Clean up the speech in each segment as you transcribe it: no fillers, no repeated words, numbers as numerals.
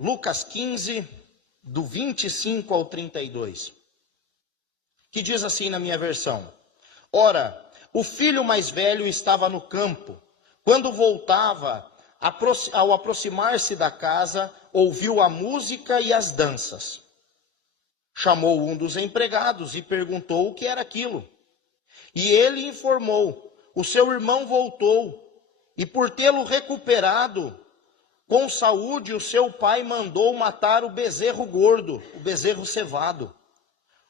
Lucas 15, do 25 ao 32, que diz assim na minha versão: Ora, o filho mais velho estava no campo. Quando voltava, ao aproximar-se da casa, ouviu a música e as danças. Chamou um dos empregados e perguntou o que era aquilo. E ele informou: o seu irmão voltou, e por tê-lo recuperado com saúde, o seu pai mandou matar o bezerro gordo, o bezerro cevado.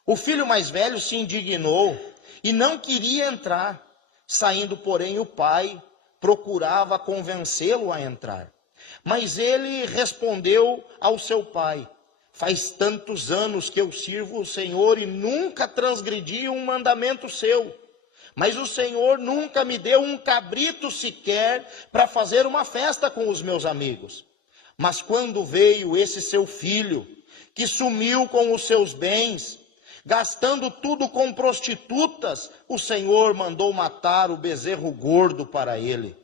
O filho mais velho se indignou e não queria entrar. Saindo, porém, o pai procurava convencê-lo a entrar. Mas ele respondeu ao seu pai: faz tantos anos que eu sirvo o Senhor e nunca transgredi um mandamento seu. Mas o Senhor nunca me deu um cabrito sequer para fazer uma festa com os meus amigos. Mas quando veio esse seu filho, que sumiu com os seus bens, gastando tudo com prostitutas, o Senhor mandou matar o bezerro gordo para ele.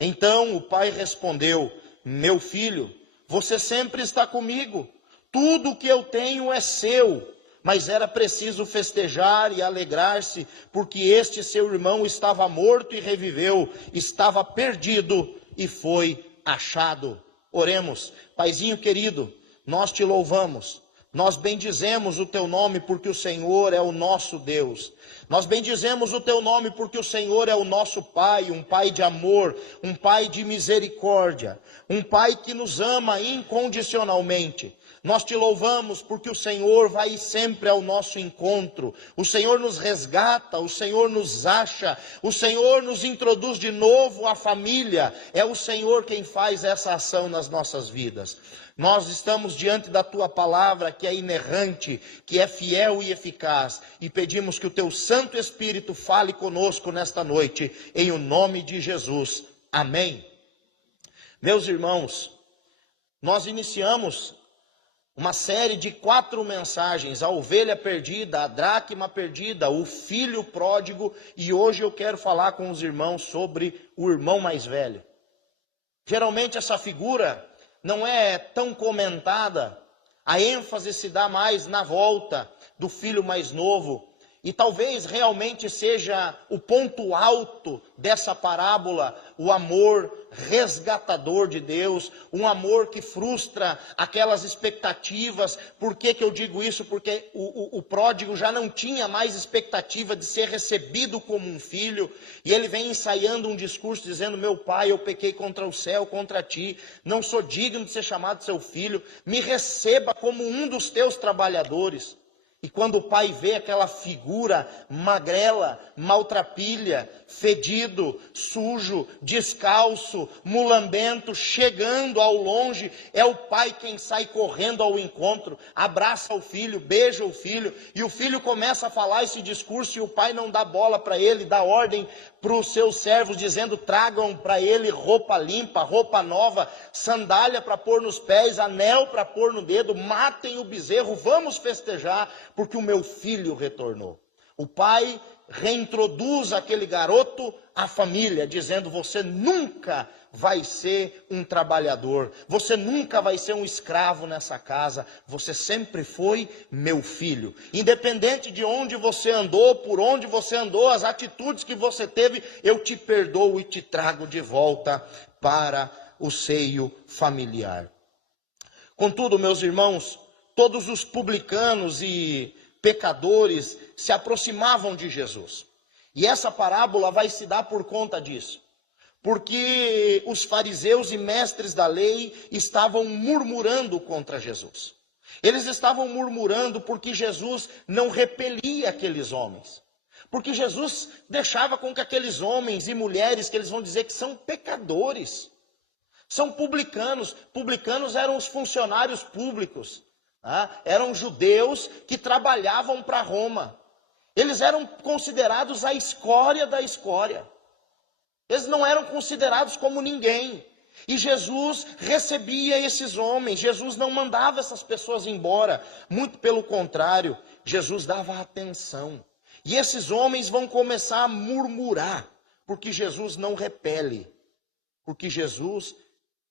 Então o pai respondeu: meu filho, você sempre está comigo, tudo o que eu tenho é seu. Mas era preciso festejar e alegrar-se, porque este seu irmão estava morto e reviveu, estava perdido e foi achado. Oremos. Paizinho querido, nós te louvamos, nós bendizemos o teu nome porque o Senhor é o nosso Deus. Nós bendizemos o teu nome porque o Senhor é o nosso Pai, um Pai de amor, um Pai de misericórdia, um Pai que nos ama incondicionalmente. Nós te louvamos porque o Senhor vai sempre ao nosso encontro, o Senhor nos resgata, o Senhor nos acha, o Senhor nos introduz de novo à família, é o Senhor quem faz essa ação nas nossas vidas. Nós estamos diante da tua palavra que é inerrante, que é fiel e eficaz, e pedimos que o teu Santo Espírito fale conosco nesta noite, em o nome de Jesus. Amém. Meus irmãos, nós iniciamos uma série de 4 mensagens: a ovelha perdida, a dracma perdida, o filho pródigo, e hoje eu quero falar com os irmãos sobre o irmão mais velho. Geralmente essa figura não é tão comentada, a ênfase se dá mais na volta do filho mais novo, e talvez realmente seja o ponto alto dessa parábola, o amor resgatador de Deus, um amor que frustra aquelas expectativas. Por que eu digo isso? Porque o pródigo já não tinha mais expectativa de ser recebido como um filho, e ele vem ensaiando um discurso dizendo: meu pai, eu pequei contra o céu, contra ti, não sou digno de ser chamado seu filho, me receba como um dos teus trabalhadores. E quando o pai vê aquela figura magrela, maltrapilha, fedido, sujo, descalço, mulambento, chegando ao longe, é o pai quem sai correndo ao encontro, abraça o filho, beija o filho, e o filho começa a falar esse discurso, e o pai não dá bola para ele, dá ordem para os seus servos, dizendo: tragam para ele roupa limpa, roupa nova, sandália para pôr nos pés, anel para pôr no dedo, matem o bezerro, vamos festejar, porque o meu filho retornou. O pai reintroduz aquele garoto à família, dizendo: você nunca vai ser um trabalhador, você nunca vai ser um escravo nessa casa, você sempre foi meu filho. Independente de onde você andou, por onde você andou, as atitudes que você teve, eu te perdoo e te trago de volta para o seio familiar. Contudo, meus irmãos, todos os publicanos e pecadores se aproximavam de Jesus. E essa parábola vai se dar por conta disso. Porque os fariseus e mestres da lei estavam murmurando contra Jesus. Eles estavam murmurando porque Jesus não repelia aqueles homens. Porque Jesus deixava com que aqueles homens e mulheres, que eles vão dizer que são pecadores, são publicanos. Publicanos eram os funcionários públicos. Eram judeus que trabalhavam para Roma. Eles eram considerados a escória da escória. Eles não eram considerados como ninguém. E Jesus recebia esses homens. Jesus não mandava essas pessoas embora. Muito pelo contrário, Jesus dava atenção. E esses homens vão começar a murmurar, porque Jesus não repele. Porque Jesus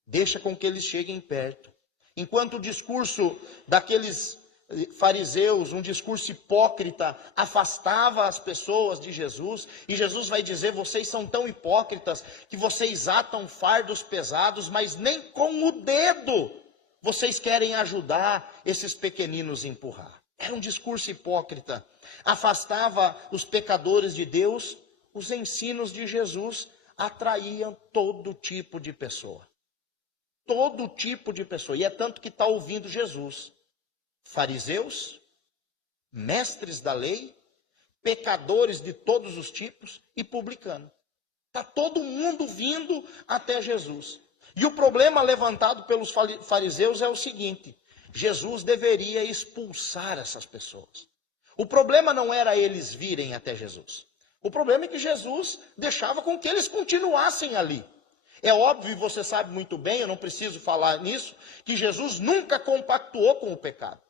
deixa com que eles cheguem perto. Enquanto o discurso daqueles fariseus, um discurso hipócrita, afastava as pessoas de Jesus, e Jesus vai dizer: vocês são tão hipócritas que vocês atam fardos pesados, mas nem com o dedo vocês querem ajudar esses pequeninos a empurrar. Era um discurso hipócrita, afastava os pecadores de Deus. Os ensinos de Jesus atraíam todo tipo de pessoa. Todo tipo de pessoa. E é tanto que está ouvindo Jesus. Fariseus, mestres da lei, pecadores de todos os tipos e publicanos. Está todo mundo vindo até Jesus. E o problema levantado pelos fariseus é o seguinte: Jesus deveria expulsar essas pessoas. O problema não era eles virem até Jesus. O problema é que Jesus deixava com que eles continuassem ali. É óbvio, e você sabe muito bem, eu não preciso falar nisso, que Jesus nunca compactuou com o pecado.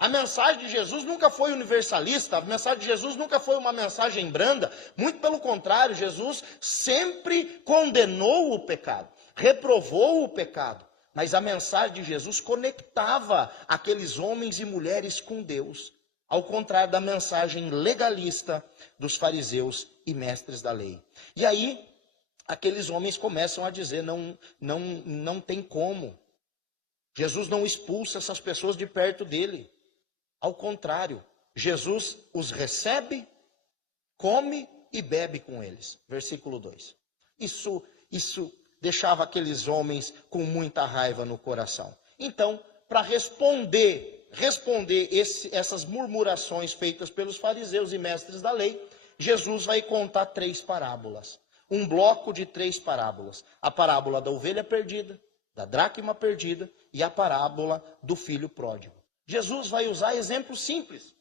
A mensagem de Jesus nunca foi universalista, a mensagem de Jesus nunca foi uma mensagem branda. Muito pelo contrário, Jesus sempre condenou o pecado, reprovou o pecado. Mas a mensagem de Jesus conectava aqueles homens e mulheres com Deus. Ao contrário da mensagem legalista dos fariseus e mestres da lei. E aí, aqueles homens começam a dizer: não tem como. Jesus não expulsa essas pessoas de perto dele. Ao contrário, Jesus os recebe, come e bebe com eles. Versículo 2. Isso deixava aqueles homens com muita raiva no coração. Então, para responder essas murmurações feitas pelos fariseus e mestres da lei, Jesus vai contar 3 parábolas. Um bloco de 3 parábolas. A parábola da ovelha perdida, da dracma perdida e a parábola do filho pródigo. Jesus vai usar exemplos simples.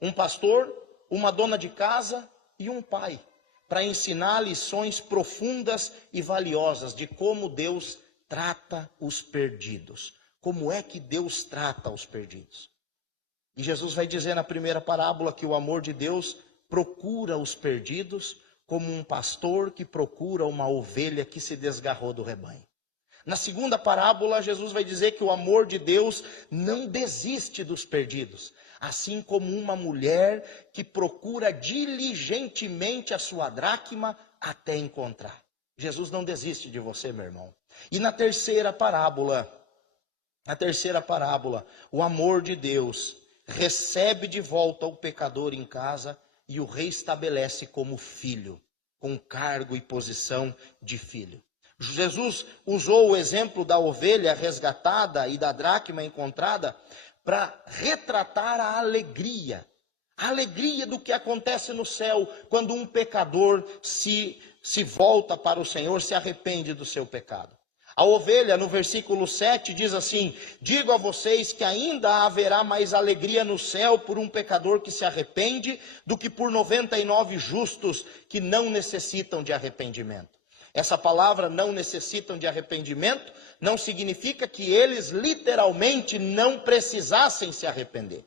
Um pastor, uma dona de casa e um pai, para ensinar lições profundas e valiosas de como Deus trata os perdidos. Como é que Deus trata os perdidos? E Jesus vai dizer na primeira parábola que o amor de Deus procura os perdidos como um pastor que procura uma ovelha que se desgarrou do rebanho. Na segunda parábola, Jesus vai dizer que o amor de Deus não desiste dos perdidos, assim como uma mulher que procura diligentemente a sua dracma até encontrar. Jesus não desiste de você, meu irmão. E na terceira parábola, o amor de Deus recebe de volta o pecador em casa e o reestabelece como filho, com cargo e posição de filho. Jesus usou o exemplo da ovelha resgatada e da dracma encontrada para retratar a alegria do que acontece no céu quando um pecador se volta para o Senhor, se arrepende do seu pecado. A ovelha, no versículo 7, diz assim: digo a vocês que ainda haverá mais alegria no céu por um pecador que se arrepende do que por 99 justos que não necessitam de arrependimento. Essa palavra, não necessitam de arrependimento, não significa que eles literalmente não precisassem se arrepender.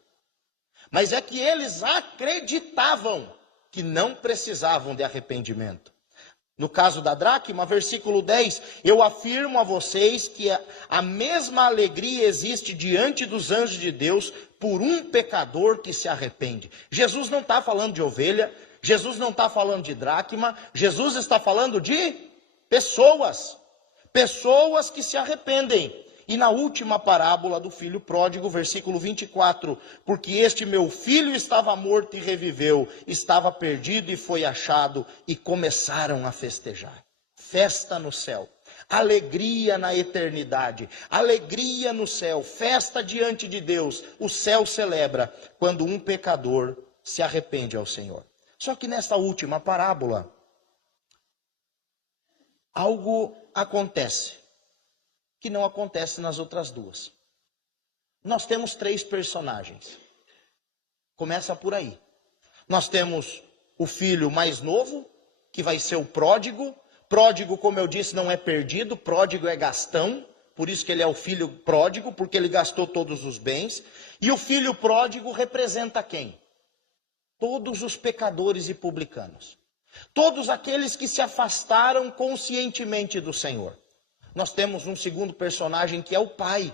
Mas é que eles acreditavam que não precisavam de arrependimento. No caso da dracma, versículo 10, eu afirmo a vocês que a mesma alegria existe diante dos anjos de Deus por um pecador que se arrepende. Jesus não está falando de ovelha, Jesus não está falando de dracma, Jesus está falando de pessoas que se arrependem. E na última parábola do filho pródigo, versículo 24, porque este meu filho estava morto e reviveu, estava perdido e foi achado, e começaram a festejar. Festa no céu, alegria na eternidade, alegria no céu, festa diante de Deus. O céu celebra quando um pecador se arrepende ao Senhor. Só que nesta última parábola, algo acontece que não acontece nas outras duas. Nós temos 3 personagens. Começa por aí. Nós temos o filho mais novo, que vai ser o pródigo. Pródigo, como eu disse, não é perdido, pródigo é gastão. Por isso que ele é o filho pródigo, porque ele gastou todos os bens. E o filho pródigo representa quem? Todos os pecadores e publicanos. Todos aqueles que se afastaram conscientemente do Senhor. nós temos um segundo personagem que é o pai.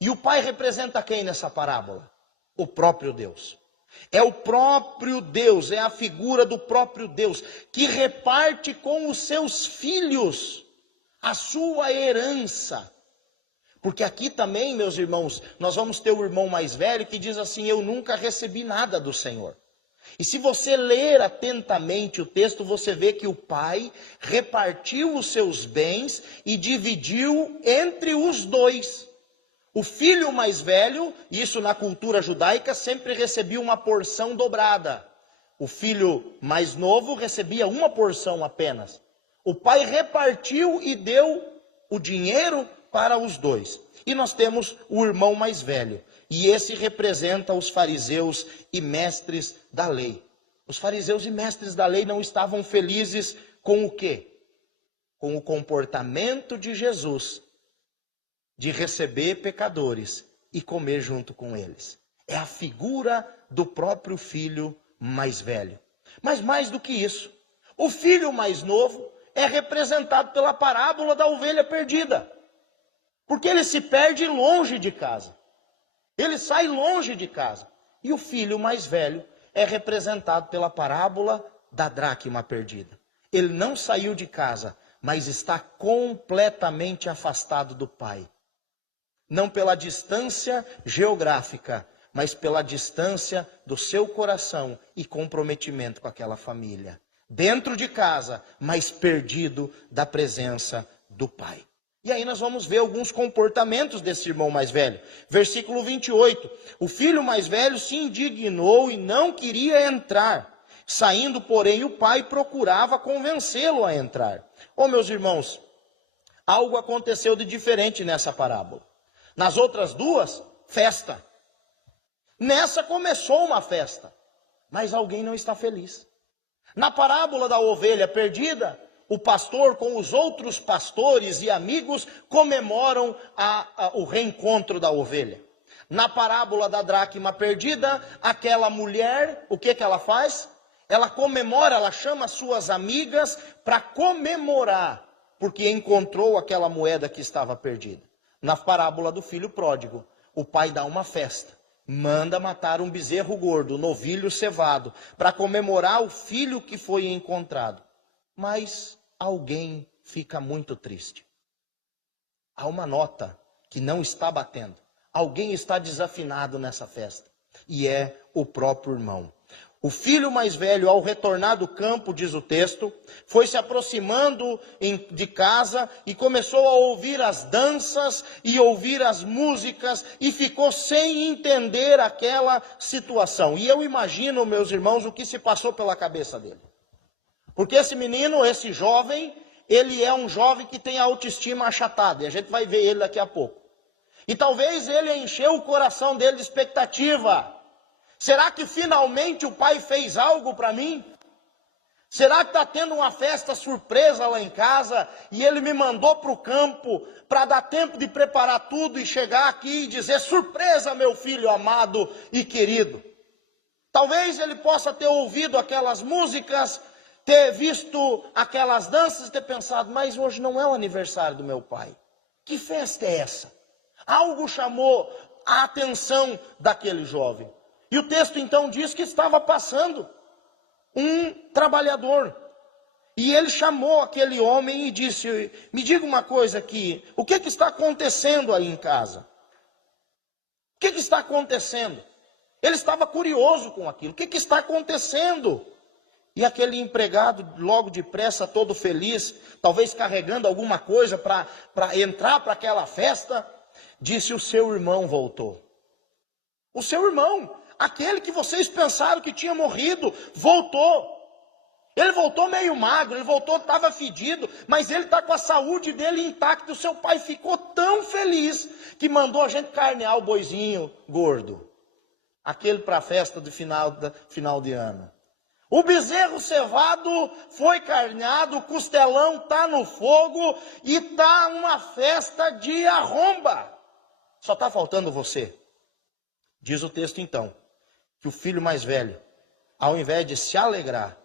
E o pai representa quem nessa parábola? O próprio Deus. É o próprio Deus, é a figura do próprio Deus, que reparte com os seus filhos a sua herança. Porque aqui também, meus irmãos, nós vamos ter o irmão mais velho que diz assim: eu nunca recebi nada do Senhor. E se você ler atentamente o texto, você vê que o pai repartiu os seus bens e dividiu entre os dois. O filho mais velho, isso na cultura judaica, sempre recebia uma porção dobrada. O filho mais novo recebia uma porção apenas. O pai repartiu e deu o dinheiro para os dois. E nós temos o irmão mais velho. E esse representa os fariseus e mestres da lei. Os fariseus e mestres da lei não estavam felizes com o quê? Com o comportamento de Jesus, de receber pecadores e comer junto com eles. É a figura do próprio filho mais velho. Mas mais do que isso, o filho mais novo é representado pela parábola da ovelha perdida. Porque ele se perde longe de casa. Ele sai longe de casa. E o filho mais velho é representado pela parábola da dracma perdida. Ele não saiu de casa, mas está completamente afastado do pai. Não pela distância geográfica, mas pela distância do seu coração e comprometimento com aquela família. Dentro de casa, mas perdido da presença do pai. E aí nós vamos ver alguns comportamentos desse irmão mais velho. Versículo 28. O filho mais velho se indignou e não queria entrar. Saindo, porém, o pai procurava convencê-lo a entrar. Meus irmãos, algo aconteceu de diferente nessa parábola. Nas outras duas, festa. Nessa começou uma festa, mas alguém não está feliz. Na parábola da ovelha perdida, o pastor com os outros pastores e amigos comemoram o reencontro da ovelha. Na parábola da dracma perdida, aquela mulher, o que ela faz? Ela comemora, ela chama suas amigas para comemorar, porque encontrou aquela moeda que estava perdida. Na parábola do filho pródigo, o pai dá uma festa, manda matar um bezerro gordo, um novilho cevado, para comemorar o filho que foi encontrado. Mas alguém fica muito triste. Há uma nota que não está batendo. Alguém está desafinado nessa festa. E é o próprio irmão. O filho mais velho, ao retornar do campo, diz o texto, foi se aproximando de casa e começou a ouvir as danças e ouvir as músicas e ficou sem entender aquela situação. E eu imagino, meus irmãos, o que se passou pela cabeça dele. Porque esse menino, esse jovem, ele é um jovem que tem a autoestima achatada. E a gente vai ver ele daqui a pouco. E talvez ele encheu o coração dele de expectativa. Será que finalmente o pai fez algo para mim? Será que está tendo uma festa surpresa lá em casa e ele me mandou para o campo para dar tempo de preparar tudo e chegar aqui e dizer: surpresa, meu filho amado e querido? Talvez ele possa ter ouvido aquelas músicas, ter visto aquelas danças e ter pensado: mas hoje não é o aniversário do meu pai. Que festa é essa? Algo chamou a atenção daquele jovem. E o texto então diz que estava passando um trabalhador. E ele chamou aquele homem e disse: me diga uma coisa aqui, o que está acontecendo aí em casa? O que está acontecendo? Ele estava curioso com aquilo. O que está acontecendo? E aquele empregado, logo depressa, todo feliz, talvez carregando alguma coisa para entrar para aquela festa, disse: o seu irmão voltou. O seu irmão, aquele que vocês pensaram que tinha morrido, voltou. Ele voltou meio magro, ele voltou, estava fedido, mas ele está com a saúde dele intacta. O seu pai ficou tão feliz que mandou a gente carnear o boizinho gordo. Aquele para a festa do final de ano. O bezerro cevado foi carneado, o costelão está no fogo e está uma festa de arromba. Só está faltando você. Diz o texto então, que o filho mais velho, ao invés de se alegrar,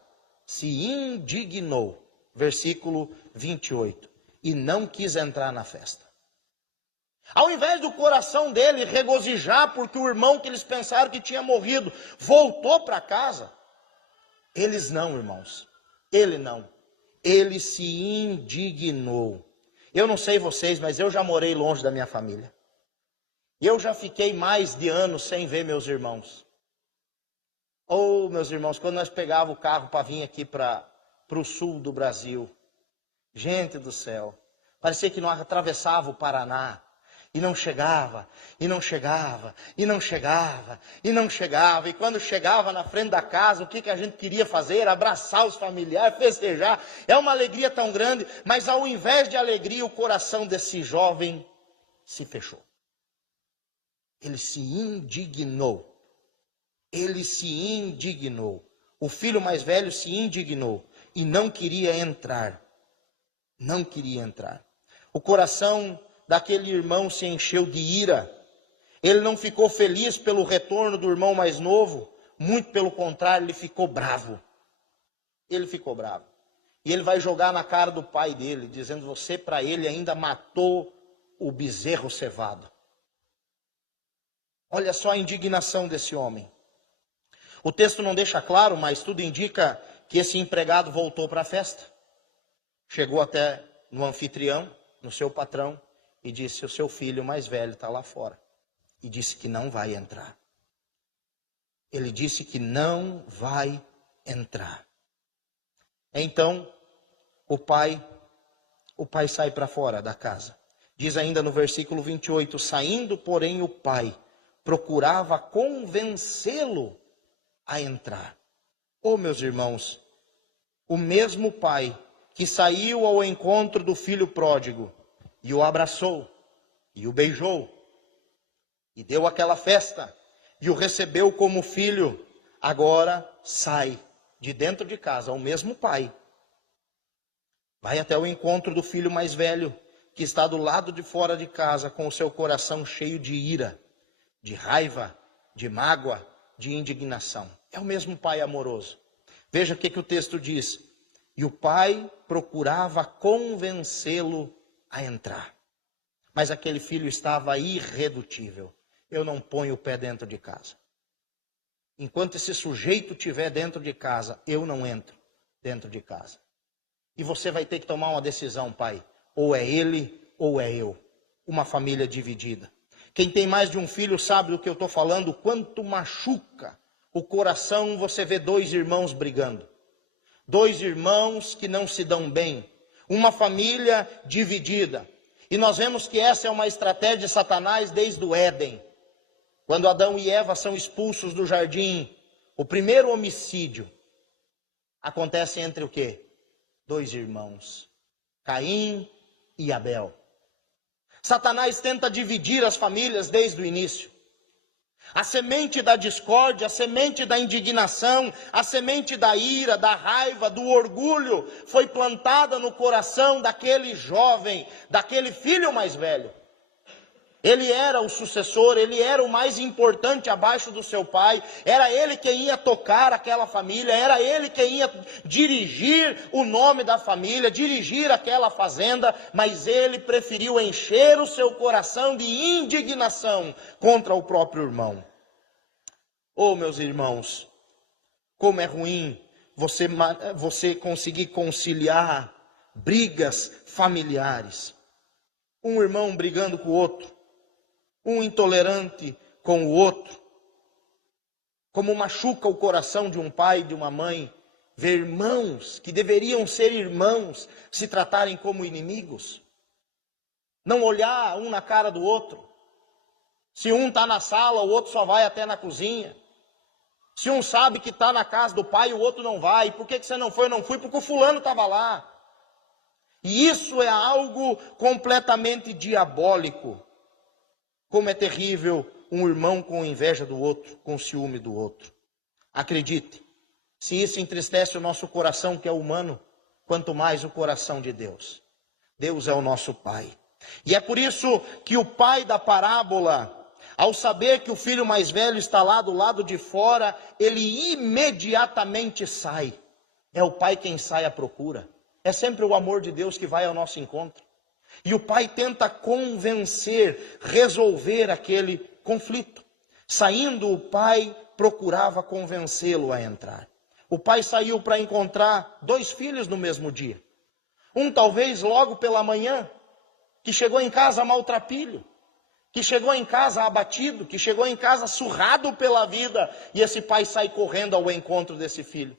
se indignou. Versículo 28. e não quis entrar na festa. Ao invés do coração dele regozijar porque o irmão que eles pensaram que tinha morrido voltou para casa, eles não, irmãos. Ele não. Ele se indignou. Eu não sei vocês, mas eu já morei longe da minha família. Eu já fiquei mais de anos sem ver meus irmãos. Oh, meus irmãos, quando nós pegávamos o carro para vir aqui para o sul do Brasil, gente do céu, parecia que nós atravessava o Paraná. E não chegava, e não chegava, e não chegava, e não chegava. E quando chegava na frente da casa, o que a gente queria fazer? Abraçar os familiares, festejar. É uma alegria tão grande, mas ao invés de alegria, o coração desse jovem se fechou. Ele se indignou. Ele se indignou. O filho mais velho se indignou e não queria entrar. Não queria entrar. O coração daquele irmão se encheu de ira. Ele não ficou feliz pelo retorno do irmão mais novo, muito pelo contrário, ele ficou bravo. Ele ficou bravo. E ele vai jogar na cara do pai dele, dizendo: você para ele ainda matou o bezerro cevado. Olha só a indignação desse homem. O texto não deixa claro, mas tudo indica que esse empregado voltou para a festa. Chegou até no anfitrião, no seu patrão, e disse: o seu filho mais velho está lá fora. E disse que não vai entrar. Ele disse que não vai entrar. Então, o pai sai para fora da casa. Diz ainda no versículo 28, saindo, porém, o pai procurava convencê-lo a entrar. Oh, meus irmãos, o mesmo pai que saiu ao encontro do filho pródigo, e o abraçou, e o beijou, e deu aquela festa, e o recebeu como filho, agora sai de dentro de casa, o mesmo pai. Vai até o encontro do filho mais velho, que está do lado de fora de casa, com o seu coração cheio de ira, de raiva, de mágoa, de indignação. É o mesmo pai amoroso. Veja o que o texto diz. E o pai procurava convencê-lo a entrar. Mas aquele filho estava irredutível. Eu não ponho o pé dentro de casa. Enquanto esse sujeito estiver dentro de casa, eu não entro dentro de casa. E você vai ter que tomar uma decisão, pai. Ou é ele, ou é eu. Uma família dividida. Quem tem mais de um filho sabe do que eu estou falando. Quanto machuca o coração você vê dois irmãos brigando. Dois irmãos que não se dão bem. Uma família dividida. E nós vemos que essa é uma estratégia de Satanás desde o Éden. Quando Adão e Eva são expulsos do jardim, o primeiro homicídio acontece entre o quê? Dois irmãos, Caim e Abel. Satanás tenta dividir as famílias desde o início. A semente da discórdia, a semente da indignação, a semente da ira, da raiva, do orgulho, foi plantada no coração daquele jovem, daquele filho mais velho. Ele era o sucessor, ele era o mais importante abaixo do seu pai, era ele quem ia tocar aquela família, era ele quem ia dirigir o nome da família, dirigir aquela fazenda, mas ele preferiu encher o seu coração de indignação contra o próprio irmão. Oh, meus irmãos, como é ruim você conseguir conciliar brigas familiares. Um irmão brigando com o outro. Um intolerante com o outro. Como machuca o coração de um pai e de uma mãe, ver irmãos que deveriam ser irmãos se tratarem como inimigos. Não olhar um na cara do outro. Se um está na sala, o outro só vai até na cozinha. Se um sabe que está na casa do pai, o outro não vai. Por que você não foi? Eu não fui porque o fulano estava lá. E isso é algo completamente diabólico. Como é terrível um irmão com inveja do outro, com ciúme do outro. Acredite, se isso entristece o nosso coração, que é humano, quanto mais o coração de Deus. Deus é o nosso Pai. E é por isso que o pai da parábola, ao saber que o filho mais velho está lá do lado de fora, ele imediatamente sai. É o pai quem sai à procura. É sempre o amor de Deus que vai ao nosso encontro. E o pai tenta convencer, resolver aquele conflito. Saindo, o pai procurava convencê-lo a entrar. O pai saiu para encontrar 2 filhos no mesmo dia. Um talvez logo pela manhã, que chegou em casa maltrapilho, que chegou em casa abatido, que chegou em casa surrado pela vida, e esse pai sai correndo ao encontro desse filho.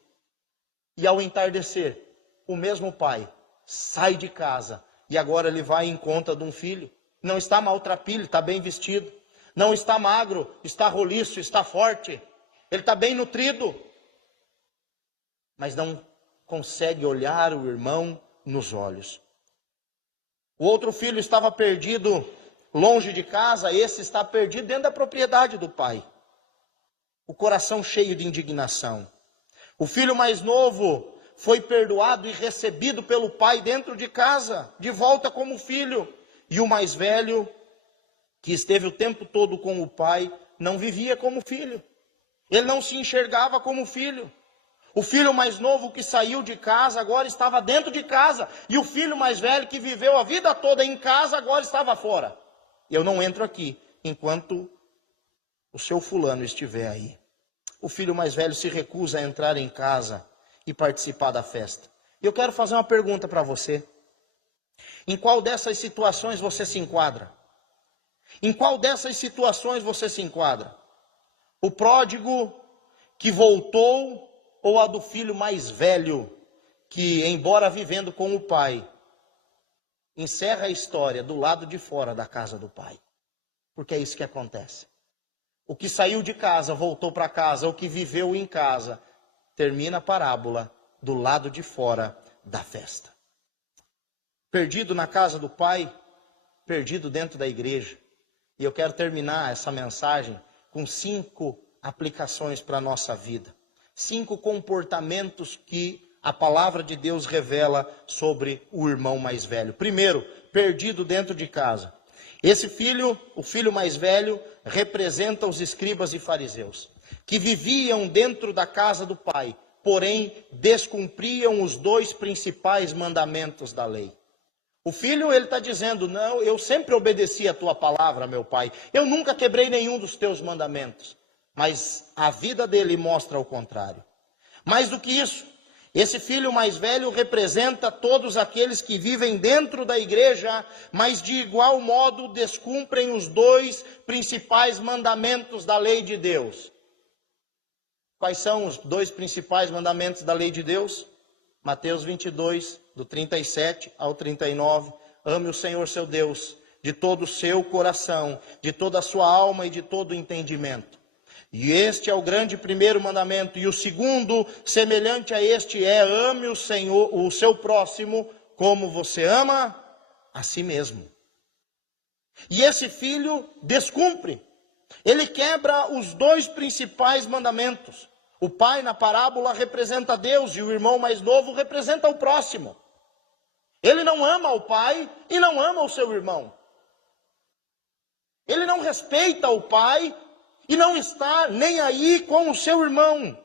E ao entardecer, o mesmo pai sai de casa, e agora ele vai em conta de um filho. Não está maltrapilho, está bem vestido. Não está magro, está roliço, está forte. Ele está bem nutrido. Mas não consegue olhar o irmão nos olhos. O outro filho estava perdido longe de casa, esse está perdido dentro da propriedade do pai. O coração cheio de indignação. O filho mais novo foi perdoado e recebido pelo pai dentro de casa, de volta como filho. E o mais velho, que esteve o tempo todo com o pai, não vivia como filho. Ele não se enxergava como filho. O filho mais novo que saiu de casa agora estava dentro de casa. E o filho mais velho que viveu a vida toda em casa agora estava fora. Eu não entro aqui enquanto o seu fulano estiver aí. O filho mais velho se recusa a entrar em casa e participar da festa. Eu quero fazer uma pergunta para você. Em qual dessas situações você se enquadra? Em qual dessas situações você se enquadra? O pródigo que voltou ou a do filho mais velho que, embora vivendo com o pai, encerra a história do lado de fora da casa do pai? Porque é isso que acontece. O que saiu de casa voltou para casa, o que viveu em casa termina a parábola do lado de fora da festa. Perdido na casa do pai, perdido dentro da igreja. E eu quero terminar essa mensagem com 5 aplicações para a nossa vida. 5 comportamentos que a palavra de Deus revela sobre o irmão mais velho. Primeiro, perdido dentro de casa. Esse filho, o filho mais velho, representa os escribas e fariseus, que viviam dentro da casa do pai, porém descumpriam os 2 principais mandamentos da lei. O filho, ele está dizendo, não, eu sempre obedeci a tua palavra, meu pai. Eu nunca quebrei nenhum dos teus mandamentos. Mas a vida dele mostra o contrário. Mais do que isso, esse filho mais velho representa todos aqueles que vivem dentro da igreja, mas de igual modo descumprem os 2 principais mandamentos da lei de Deus. Quais são os 2 principais mandamentos da lei de Deus? Mateus 22, do 37 ao 39. Ame o Senhor seu Deus de todo o seu coração, de toda a sua alma e de todo o entendimento. E este é o grande primeiro mandamento. E o segundo, semelhante a este, é: ame o Senhor, o seu próximo, como você ama a si mesmo. E esse filho descumpre. Ele quebra os 2 principais mandamentos. O pai na parábola representa Deus e o irmão mais novo representa o próximo. Ele não ama o pai e não ama o seu irmão. Ele não respeita o pai e não está nem aí com o seu irmão.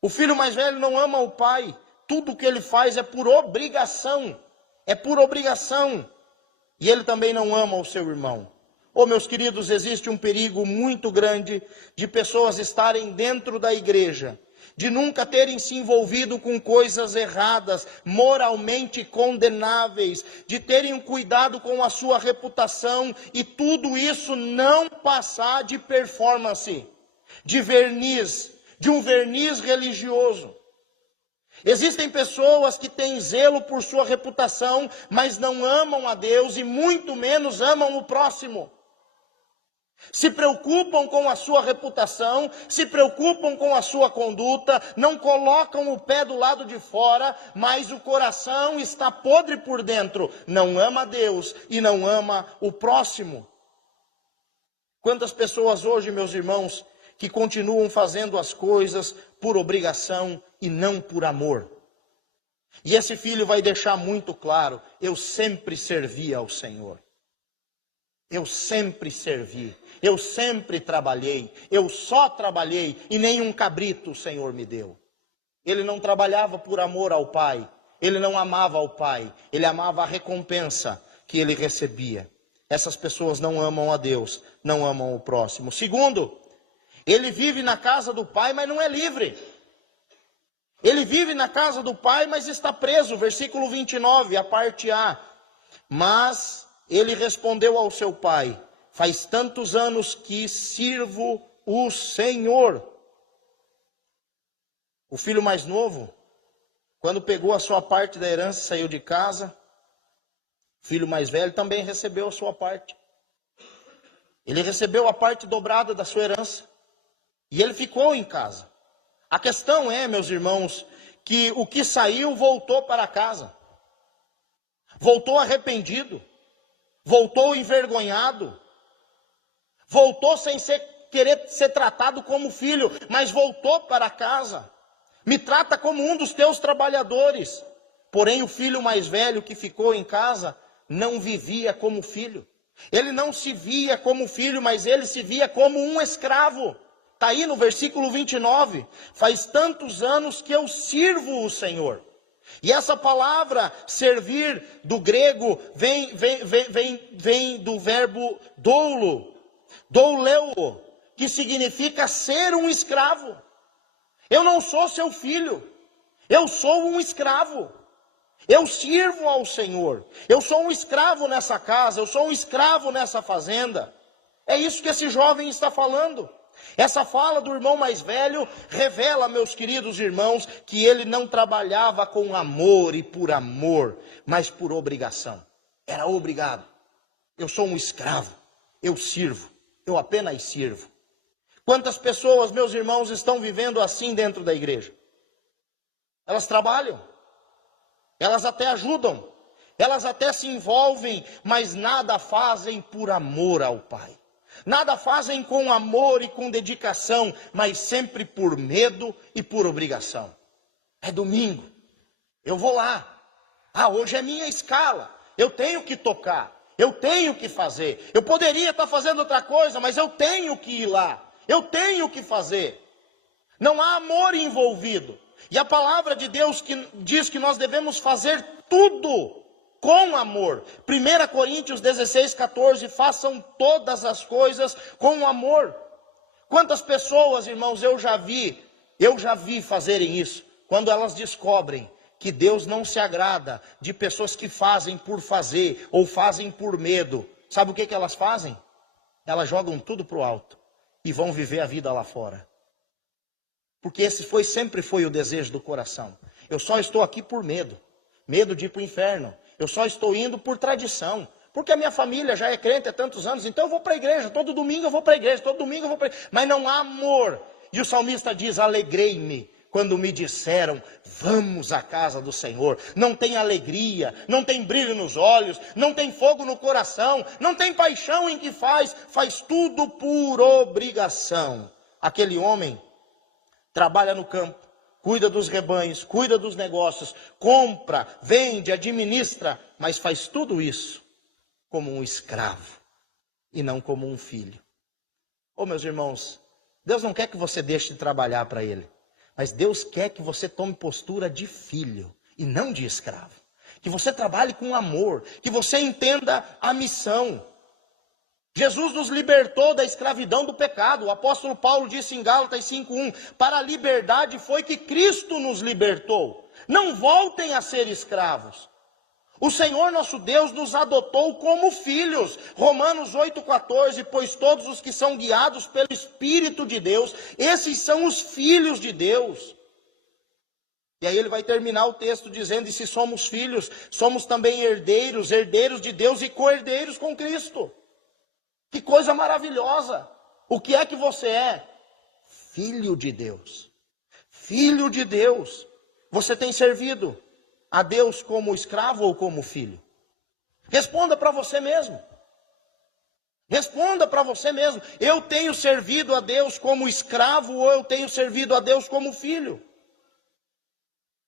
O filho mais velho não ama o pai. Tudo o que ele faz é por obrigação. É por obrigação. E ele também não ama o seu irmão. Oh, meus queridos, existe um perigo muito grande de pessoas estarem dentro da igreja, de nunca terem se envolvido com coisas erradas, moralmente condenáveis, de terem um cuidado com a sua reputação e tudo isso não passar de performance, de verniz, de um verniz religioso. Existem pessoas que têm zelo por sua reputação, mas não amam a Deus e muito menos amam o próximo. Se preocupam com a sua reputação, se preocupam com a sua conduta, não colocam o pé do lado de fora, mas o coração está podre por dentro. Não ama a Deus e não ama o próximo. Quantas pessoas hoje, meus irmãos, que continuam fazendo as coisas por obrigação e não por amor. E esse filho vai deixar muito claro: eu sempre servi ao Senhor. Eu sempre servi, eu sempre trabalhei, eu só trabalhei e nenhum cabrito o Senhor me deu. Ele não trabalhava por amor ao pai, ele não amava ao pai, ele amava a recompensa que ele recebia. Essas pessoas não amam a Deus, não amam o próximo. Segundo, ele vive na casa do pai, mas não é livre. Ele vive na casa do pai, mas está preso. Versículo 29, a parte A. Mas ele respondeu ao seu pai: faz tantos anos que sirvo o Senhor. O filho mais novo, quando pegou a sua parte da herança e saiu de casa, o filho mais velho também recebeu a sua parte. Ele recebeu a parte dobrada da sua herança. E ele ficou em casa. A questão é, meus irmãos, que o que saiu voltou para casa. Voltou arrependido. Voltou envergonhado. Voltou sem querer ser tratado como filho, mas voltou para casa. Me trata como um dos teus trabalhadores. Porém, o filho mais velho que ficou em casa não vivia como filho. Ele não se via como filho, mas ele se via como um escravo. Está aí no versículo 29. Faz tantos anos que eu sirvo o Senhor. E essa palavra servir do grego vem do verbo doulo, douleo, que significa ser um escravo. Eu não sou seu filho, eu sou um escravo. Eu sirvo ao Senhor. Eu sou um escravo nessa casa, eu sou um escravo nessa fazenda. É isso que esse jovem está falando. Essa fala do irmão mais velho revela, meus queridos irmãos, que ele não trabalhava com amor e por amor, mas por obrigação. Era obrigado. Eu sou um escravo, eu sirvo, eu apenas sirvo. Quantas pessoas, meus irmãos, estão vivendo assim dentro da igreja? Elas trabalham, elas até ajudam, elas até se envolvem, mas nada fazem por amor ao Pai. Nada fazem com amor e com dedicação, mas sempre por medo e por obrigação. É domingo, eu vou lá. Hoje é minha escala, eu tenho que tocar, eu tenho que fazer. Eu poderia estar fazendo outra coisa, mas eu tenho que ir lá, eu tenho que fazer. Não há amor envolvido. E a palavra de Deus que diz que nós devemos fazer tudo com amor. 1 Coríntios 16, 14, façam todas as coisas com amor. Quantas pessoas, irmãos, eu já vi fazerem isso, quando elas descobrem que Deus não se agrada de pessoas que fazem por fazer, ou fazem por medo. Sabe o que elas fazem? Elas jogam tudo para o alto, e vão viver a vida lá fora. Porque esse sempre foi o desejo do coração. Eu só estou aqui por medo de ir para o inferno. Eu só estou indo por tradição, porque a minha família já é crente há tantos anos, então eu vou para a igreja, todo domingo eu vou para a igreja, todo domingo eu vou para a igreja. Mas não há amor. E o salmista diz: alegrei-me quando me disseram, vamos à casa do Senhor. Não tem alegria, não tem brilho nos olhos, não tem fogo no coração, não tem paixão em que faz tudo por obrigação. Aquele homem trabalha no campo, cuida dos rebanhos, cuida dos negócios, compra, vende, administra, mas faz tudo isso como um escravo e não como um filho. Meus irmãos, Deus não quer que você deixe de trabalhar para Ele, mas Deus quer que você tome postura de filho e não de escravo. Que você trabalhe com amor, que você entenda a missão. Jesus nos libertou da escravidão do pecado. O apóstolo Paulo disse em Gálatas 5:1, para a liberdade foi que Cristo nos libertou. Não voltem a ser escravos. O Senhor nosso Deus nos adotou como filhos. Romanos 8,14, pois todos os que são guiados pelo Espírito de Deus, esses são os filhos de Deus. E aí ele vai terminar o texto dizendo, e se somos filhos, somos também herdeiros de Deus e co-herdeiros com Cristo. Que coisa maravilhosa! O que é que você é? Filho de Deus. Filho de Deus. Você tem servido a Deus como escravo ou como filho? Responda para você mesmo. Responda para você mesmo. Eu tenho servido a Deus como escravo ou eu tenho servido a Deus como filho?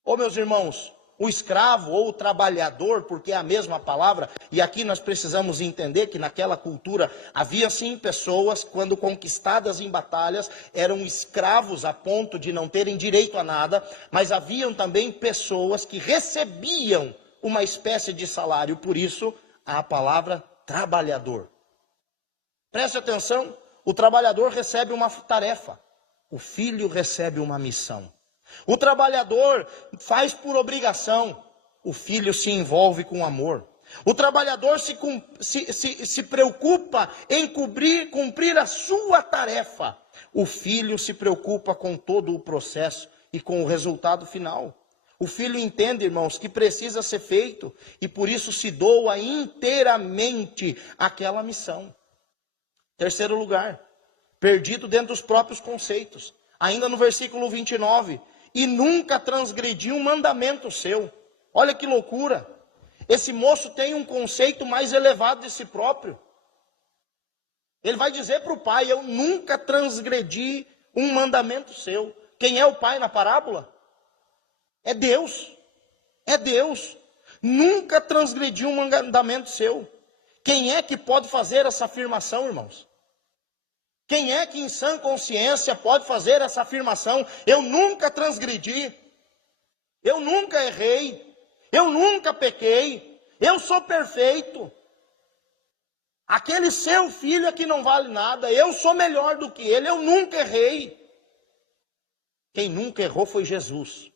Meus irmãos, o escravo ou o trabalhador, porque é a mesma palavra, e aqui nós precisamos entender que naquela cultura havia sim pessoas, quando conquistadas em batalhas, eram escravos a ponto de não terem direito a nada, mas haviam também pessoas que recebiam uma espécie de salário, por isso à palavra trabalhador. Preste atenção, o trabalhador recebe uma tarefa, o filho recebe uma missão. O trabalhador faz por obrigação, o filho se envolve com amor. O trabalhador se preocupa em cumprir a sua tarefa. O filho se preocupa com todo o processo e com o resultado final. O filho entende, irmãos, que precisa ser feito e por isso se doa inteiramente àquela missão. Terceiro lugar, perdido dentro dos próprios conceitos. Ainda no versículo 29, e nunca transgrediu um mandamento seu. Olha que loucura. Esse moço tem um conceito mais elevado de si próprio. Ele vai dizer para o pai, eu nunca transgredi um mandamento seu. Quem é o pai na parábola? É Deus. É Deus. Nunca transgredi um mandamento seu. Quem é que pode fazer essa afirmação, irmãos? Quem é que em sã consciência pode fazer essa afirmação? Eu nunca transgredi. Eu nunca errei. Eu nunca pequei. Eu sou perfeito. Aquele seu filho é que não vale nada. Eu sou melhor do que ele. Eu nunca errei. Quem nunca errou foi Jesus.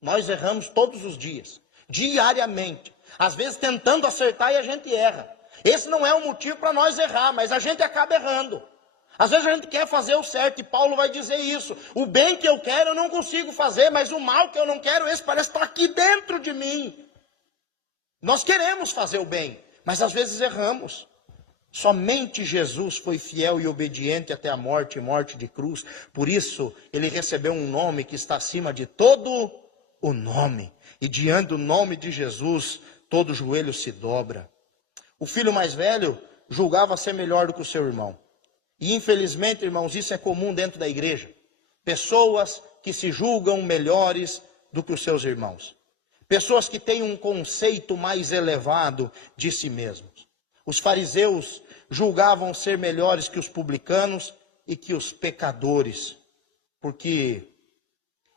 Nós erramos todos os dias. Diariamente. Às vezes tentando acertar e a gente erra. Esse não é o motivo para nós errar, mas a gente acaba errando. Às vezes a gente quer fazer o certo e Paulo vai dizer isso. O bem que eu quero eu não consigo fazer, mas o mal que eu não quero, esse parece estar aqui dentro de mim. Nós queremos fazer o bem, mas às vezes erramos. Somente Jesus foi fiel e obediente até a morte e morte de cruz. Por isso ele recebeu um nome que está acima de todo o nome. E diante do nome de Jesus, todo joelho se dobra. O filho mais velho julgava ser melhor do que o seu irmão. E infelizmente, irmãos, isso é comum dentro da igreja. Pessoas que se julgam melhores do que os seus irmãos. Pessoas que têm um conceito mais elevado de si mesmos. Os fariseus julgavam ser melhores que os publicanos e que os pecadores. Porque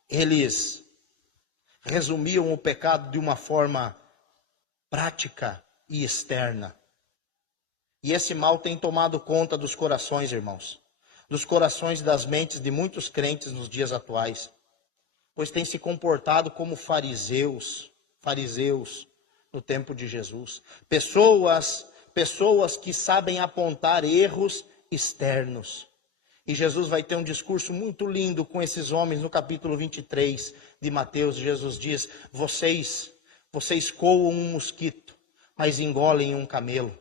eles resumiam o pecado de uma forma prática e externa. E esse mal tem tomado conta dos corações, irmãos. Dos corações e das mentes de muitos crentes nos dias atuais. Pois tem se comportado como fariseus no tempo de Jesus. Pessoas que sabem apontar erros externos. E Jesus vai ter um discurso muito lindo com esses homens no capítulo 23 de Mateus. Jesus diz, vocês coam um mosquito, mas engolem um camelo.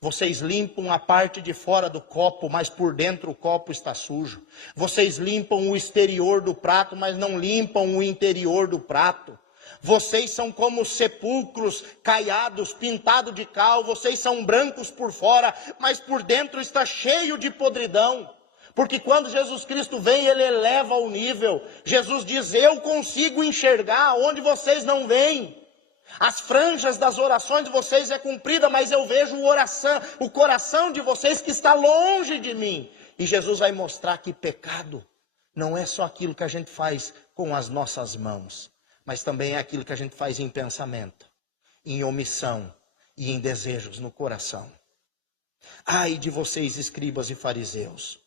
Vocês limpam a parte de fora do copo, mas por dentro o copo está sujo. Vocês limpam o exterior do prato, mas não limpam o interior do prato. Vocês são como sepulcros caiados, pintados de cal. Vocês são brancos por fora, mas por dentro está cheio de podridão. Porque quando Jesus Cristo vem, ele eleva o nível. Jesus diz, eu consigo enxergar onde vocês não veem. As franjas das orações de vocês é cumprida, mas eu vejo o coração de vocês que está longe de mim. E Jesus vai mostrar que pecado não é só aquilo que a gente faz com as nossas mãos, mas também é aquilo que a gente faz em pensamento, em omissão e em desejos no coração. Ai de vocês, escribas e fariseus!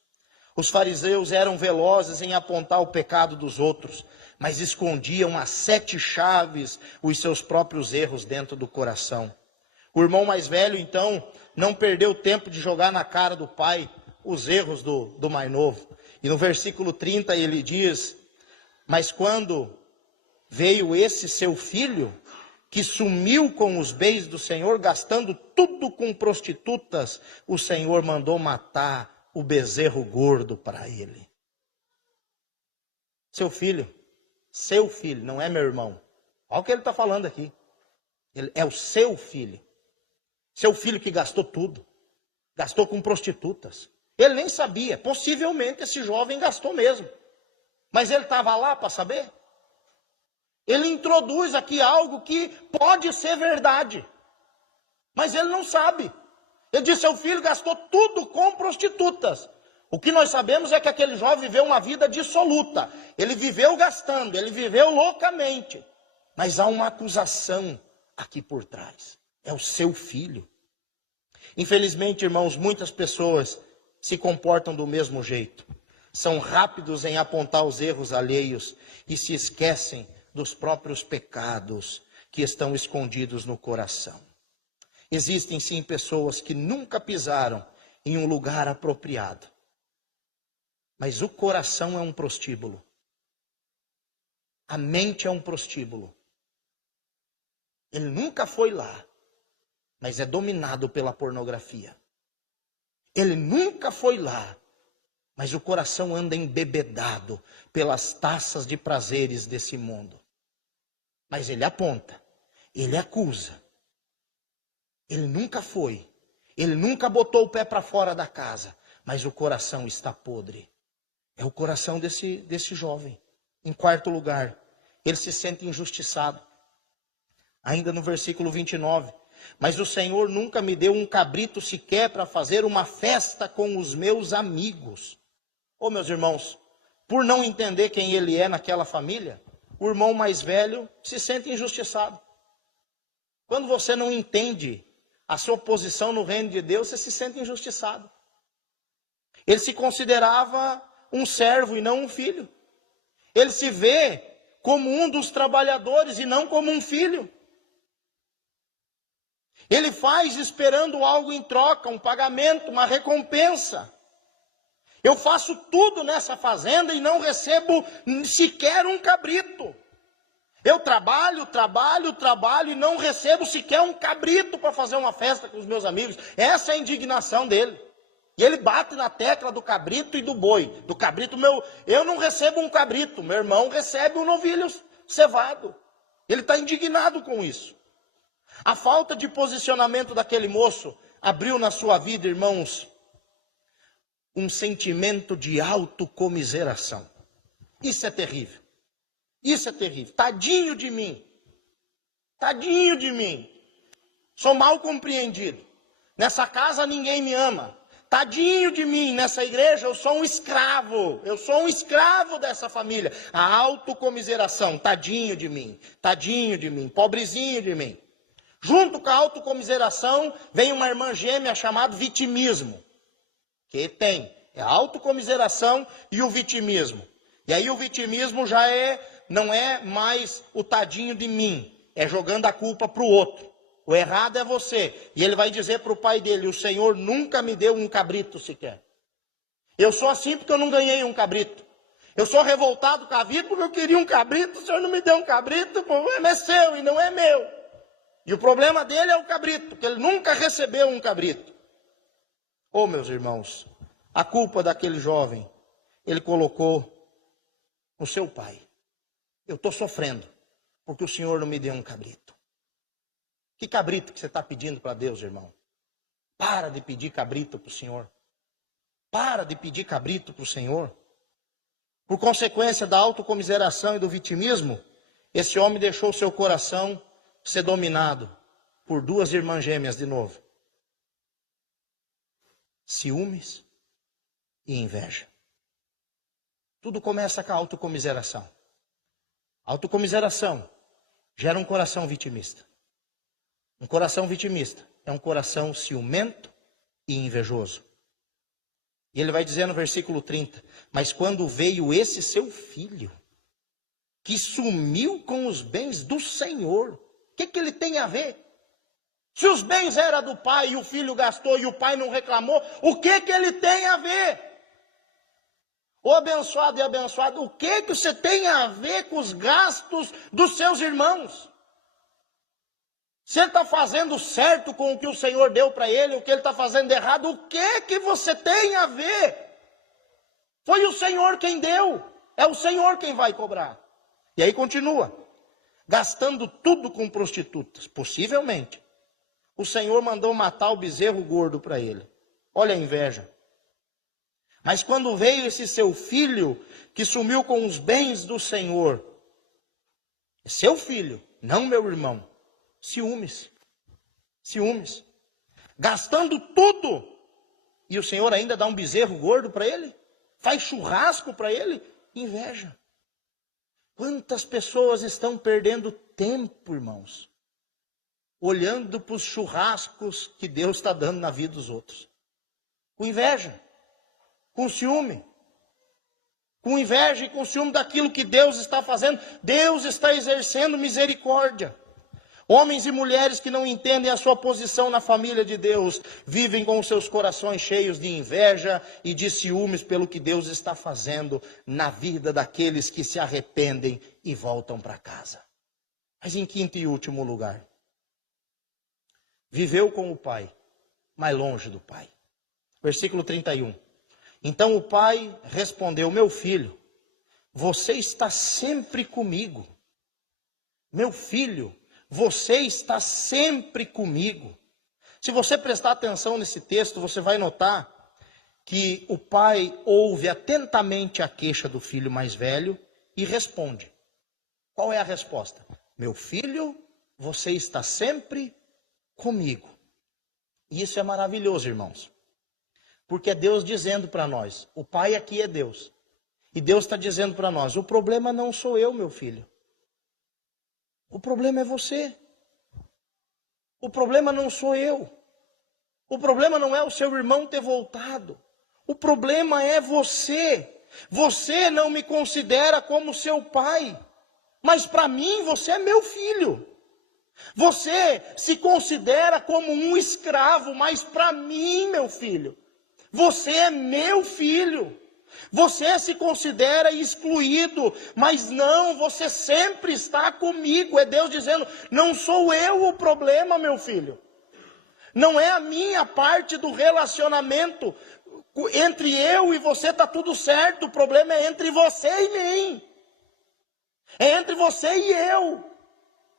Os fariseus eram velozes em apontar o pecado dos outros, mas escondiam a 7 chaves os seus próprios erros dentro do coração. O irmão mais velho, então, não perdeu tempo de jogar na cara do pai os erros do mais novo. E no versículo 30 ele diz, mas quando veio esse seu filho, que sumiu com os bens do Senhor, gastando tudo com prostitutas, o Senhor mandou matar o bezerro gordo para ele. Seu filho, não é meu irmão. Olha o que ele está falando aqui. Ele é o seu filho. Seu filho que gastou tudo. Gastou com prostitutas. Ele nem sabia. Possivelmente esse jovem gastou mesmo. Mas ele estava lá para saber. Ele introduz aqui algo que pode ser verdade. Mas ele não sabe. Ele disse, seu filho gastou tudo com prostitutas. O que nós sabemos é que aquele jovem viveu uma vida dissoluta. Ele viveu gastando, ele viveu loucamente. Mas há uma acusação aqui por trás. É o seu filho. Infelizmente, irmãos, muitas pessoas se comportam do mesmo jeito. São rápidos em apontar os erros alheios e se esquecem dos próprios pecados que estão escondidos no coração. Existem sim pessoas que nunca pisaram em um lugar apropriado. Mas o coração é um prostíbulo. A mente é um prostíbulo. Ele nunca foi lá, mas é dominado pela pornografia. Ele nunca foi lá, mas o coração anda embebedado pelas taças de prazeres desse mundo. Mas ele aponta, ele acusa. Ele nunca foi, ele nunca botou o pé para fora da casa, mas o coração está podre. É o coração desse jovem. Em quarto lugar, ele se sente injustiçado. Ainda no versículo 29. Mas o Senhor nunca me deu um cabrito sequer para fazer uma festa com os meus amigos. Ô meus irmãos, por não entender quem ele é naquela família, o irmão mais velho se sente injustiçado. Quando você não entende a sua posição no reino de Deus, você se sente injustiçado. Ele se considerava um servo e não um filho. Ele se vê como um dos trabalhadores e não como um filho. Ele faz esperando algo em troca, um pagamento, uma recompensa. Eu faço tudo nessa fazenda e não recebo sequer um cabrito. Eu trabalho e não recebo sequer um cabrito para fazer uma festa com os meus amigos. Essa é a indignação dele. E ele bate na tecla do cabrito e do boi. Do cabrito, eu não recebo um cabrito, meu irmão recebe um novilho cevado. Ele está indignado com isso. A falta de posicionamento daquele moço abriu na sua vida, irmãos, um sentimento de autocomiseração. Isso é terrível. Isso é terrível. Tadinho de mim. Tadinho de mim. Sou mal compreendido. Nessa casa ninguém me ama. Tadinho de mim. Nessa igreja eu sou um escravo. Eu sou um escravo dessa família. A autocomiseração. Tadinho de mim. Tadinho de mim. Pobrezinho de mim. Junto com a autocomiseração vem uma irmã gêmea chamada vitimismo. Que tem. É a autocomiseração e o vitimismo. E aí o vitimismo já não é mais o tadinho de mim. É jogando a culpa para o outro. O errado é você. E ele vai dizer para o pai dele, o Senhor nunca me deu um cabrito sequer. Eu sou assim porque eu não ganhei um cabrito. Eu sou revoltado com a vida porque eu queria um cabrito, o Senhor não me deu um cabrito, o problema é seu e não é meu. E o problema dele é o cabrito, porque ele nunca recebeu um cabrito. Ô meus irmãos, a culpa daquele jovem, ele colocou no seu pai. Eu estou sofrendo, porque o Senhor não me deu um cabrito. Que cabrito que você está pedindo para Deus, irmão? Para de pedir cabrito para o Senhor. Para de pedir cabrito para o Senhor. Por consequência da autocomiseração e do vitimismo, esse homem deixou seu coração ser dominado por duas irmãs gêmeas de novo. Ciúmes e inveja. Tudo começa com a autocomiseração. Autocomiseração gera um coração vitimista. Um coração vitimista é um coração ciumento e invejoso. E ele vai dizer no versículo 30, mas quando veio esse seu filho, que sumiu com os bens do Senhor, o que ele tem a ver? Se os bens eram do pai e o filho gastou e o pai não reclamou, o que ele tem a ver? Ô abençoado e abençoado, o que você tem a ver com os gastos dos seus irmãos? Se ele está fazendo certo com o que o Senhor deu para ele, o que ele está fazendo errado, o que você tem a ver? Foi o Senhor quem deu, é o Senhor quem vai cobrar. E aí continua, gastando tudo com prostitutas, possivelmente. O Senhor mandou matar o bezerro gordo para ele. Olha a inveja. Mas quando veio esse seu filho, que sumiu com os bens do Senhor, é seu filho, não meu irmão, ciúmes, gastando tudo, e o Senhor ainda dá um bezerro gordo para ele, faz churrasco para ele, inveja. Quantas pessoas estão perdendo tempo, irmãos? olhando para os churrascos que Deus está dando na vida dos outros. Com inveja, com ciúme. Com inveja e com ciúme daquilo que Deus está fazendo. Deus está exercendo misericórdia. Homens e mulheres que não entendem a sua posição na família de Deus, vivem com os seus corações cheios de inveja e de ciúmes pelo que Deus está fazendo na vida daqueles que se arrependem e voltam para casa. Mas em quinto e último lugar, viveu com o pai, mas longe do pai. Versículo 31. Então o pai respondeu: meu filho, você está sempre comigo. Meu filho, você está sempre comigo. Se você prestar atenção nesse texto, você vai notar que o pai ouve atentamente a queixa do filho mais velho e responde. Qual é a resposta? Meu filho, você está sempre comigo. E isso é maravilhoso, irmãos. Porque é Deus dizendo para nós, o pai aqui é Deus. E Deus está dizendo para nós, o problema não sou eu, meu filho. O problema é você. O problema não sou eu. O problema não é o seu irmão ter voltado. O problema é você. Você não me considera como seu pai. Mas para mim você é meu filho. Você se considera como um escravo. Mas para mim, meu filho, você é meu filho. Você se considera excluído, mas não, você sempre está comigo. É Deus dizendo, não sou eu o problema, meu filho. Não é a minha parte do relacionamento. Entre eu e você está tudo certo. O problema é entre você e mim. É entre você e eu.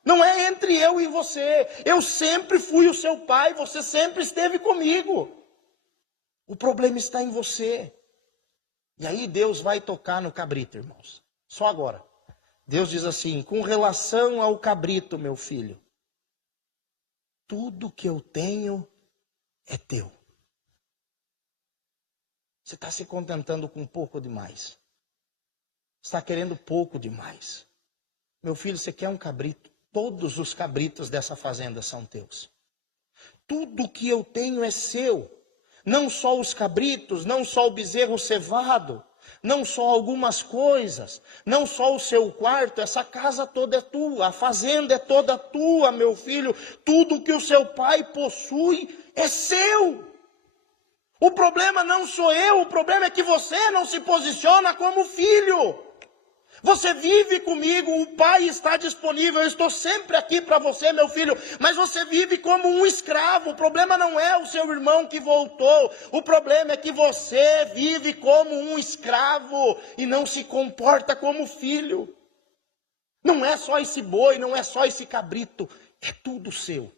Não é entre eu e você. Eu sempre fui o seu pai, você sempre esteve comigo. O problema está em você. E aí Deus vai tocar no cabrito, irmãos. Só agora. Deus diz assim, com relação ao cabrito, meu filho, tudo que eu tenho é teu. Você está se contentando com pouco demais. Está querendo pouco demais. Meu filho, você quer um cabrito? Todos os cabritos dessa fazenda são teus. Tudo que eu tenho é seu. Não só os cabritos, não só o bezerro cevado, não só algumas coisas, não só o seu quarto, essa casa toda é tua, a fazenda é toda tua, meu filho. Tudo que o seu pai possui é seu. O problema não sou eu, o problema é que você não se posiciona como filho. Você vive comigo, o pai está disponível, eu estou sempre aqui para você, meu filho, mas você vive como um escravo. O problema não é o seu irmão que voltou, o problema é que você vive como um escravo e não se comporta como filho. Não é só esse boi, não é só esse cabrito, é tudo seu.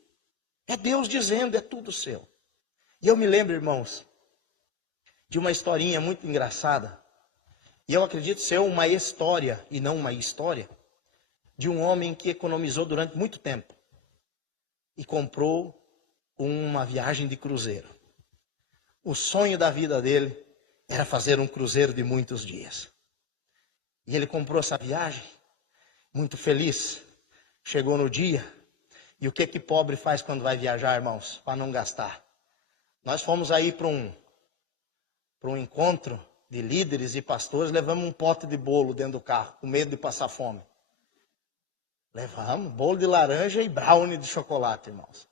É Deus dizendo, é tudo seu. E eu me lembro, irmãos, de uma historinha muito engraçada. E eu acredito ser uma história, e não uma história, de um homem que economizou durante muito tempo. E comprou uma viagem de cruzeiro. O sonho da vida dele era fazer um cruzeiro de muitos dias. E ele comprou essa viagem, muito feliz. Chegou no dia, e o que pobre faz quando vai viajar, irmãos? Para não gastar. Nós fomos aí para um encontro de líderes e pastores, levamos um pote de bolo dentro do carro, com medo de passar fome. Levamos bolo de laranja e brownie de chocolate, irmãos.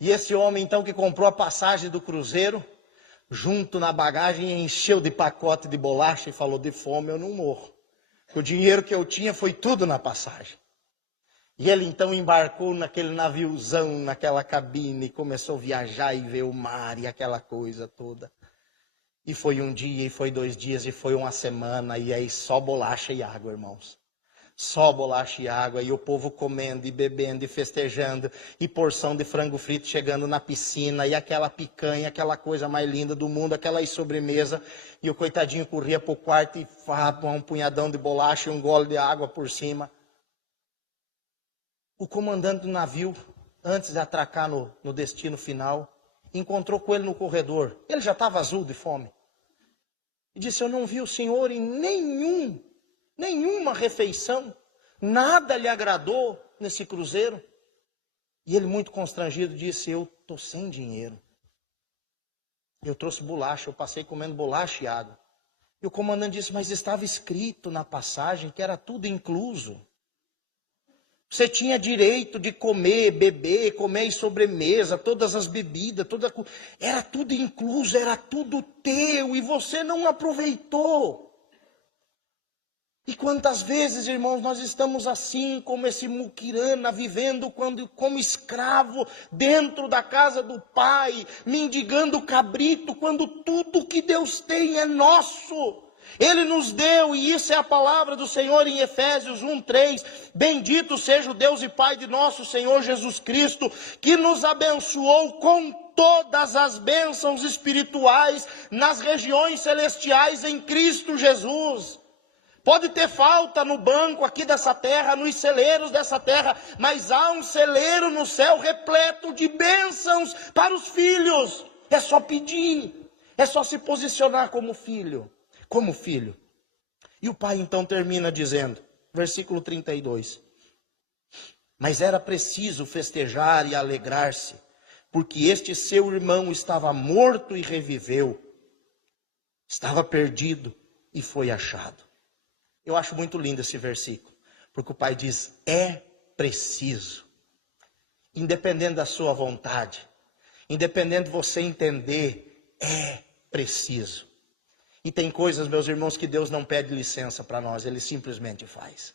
E esse homem, então, que comprou a passagem do cruzeiro, junto na bagagem, encheu de pacote de bolacha e falou, de fome eu não morro. O dinheiro que eu tinha foi tudo na passagem. E ele, então, embarcou naquele naviozão, naquela cabine, e começou a viajar e ver o mar e aquela coisa toda. E foi um dia, e foi 2 dias, e foi uma semana, e aí só bolacha e água, irmãos. Só bolacha e água, e o povo comendo, e bebendo, e festejando, e porção de frango frito chegando na piscina, e aquela picanha, aquela coisa mais linda do mundo, aquela sobremesa, e o coitadinho corria para o quarto e farrava um punhadão de bolacha e um gole de água por cima. O comandante do navio, antes de atracar no destino final, encontrou com ele no corredor. Ele já estava azul de fome. E disse, eu não vi o senhor em nenhuma refeição. Nada lhe agradou nesse cruzeiro. E ele, muito constrangido, disse: eu estou sem dinheiro. Eu trouxe bolacha, eu passei comendo bolacha e água. E o comandante disse: mas estava escrito na passagem que era tudo incluso. Você tinha direito de comer, beber, comer em sobremesa, todas as bebidas, era tudo incluso, era tudo teu, e você não aproveitou. E quantas vezes, irmãos, nós estamos assim, como esse muquirana, vivendo como escravo dentro da casa do Pai, mendigando cabrito, quando tudo que Deus tem é nosso. Ele nos deu, e isso é a palavra do Senhor em Efésios 1:3. Bendito seja o Deus e Pai de nosso Senhor Jesus Cristo, que nos abençoou com todas as bênçãos espirituais nas regiões celestiais em Cristo Jesus. Pode ter falta no banco aqui dessa terra, nos celeiros dessa terra, mas há um celeiro no céu repleto de bênçãos para os filhos. É só pedir, é só se posicionar como filho. Como filho. E o pai então termina dizendo, versículo 32. Mas era preciso festejar e alegrar-se, porque este seu irmão estava morto e reviveu, estava perdido e foi achado. Eu acho muito lindo esse versículo, porque o pai diz: é preciso, independente da sua vontade, independente de você entender, é preciso. E tem coisas, meus irmãos, que Deus não pede licença para nós, Ele simplesmente faz.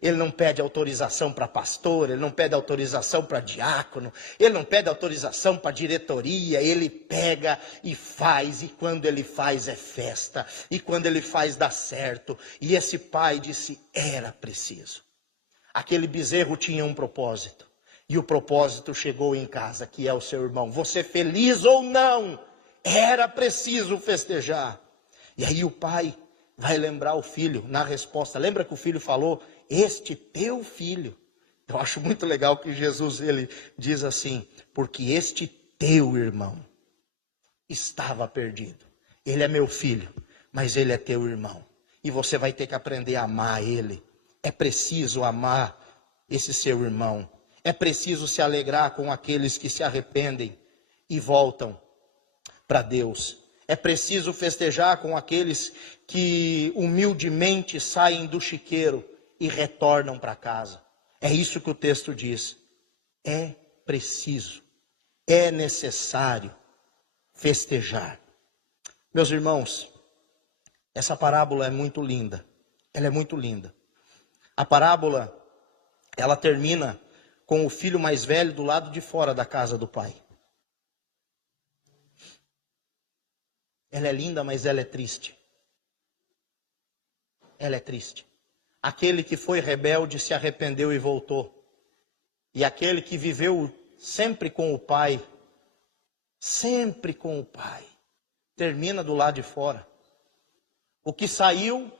Ele não pede autorização para pastor, Ele não pede autorização para diácono, Ele não pede autorização para diretoria, Ele pega e faz, e quando Ele faz é festa, e quando Ele faz dá certo. E esse pai disse: era preciso. Aquele bezerro tinha um propósito, e o propósito chegou em casa, que é o seu irmão. Você feliz ou não, era preciso festejar. E aí o pai vai lembrar o filho na resposta. Lembra que o filho falou: este teu filho. Eu acho muito legal que Jesus, ele diz assim: porque este teu irmão estava perdido. Ele é meu filho, mas ele é teu irmão. E você vai ter que aprender a amar ele. É preciso amar esse seu irmão. É preciso se alegrar com aqueles que se arrependem e voltam para Deus. É preciso festejar com aqueles que humildemente saem do chiqueiro e retornam para casa. É isso que o texto diz. É preciso, é necessário festejar. Meus irmãos, essa parábola é muito linda. Ela é muito linda. A parábola, ela termina com o filho mais velho do lado de fora da casa do pai. Ela é linda, mas ela é triste. Ela é triste. Aquele que foi rebelde se arrependeu e voltou. E aquele que viveu sempre com o pai, termina do lado de fora. O que saiu,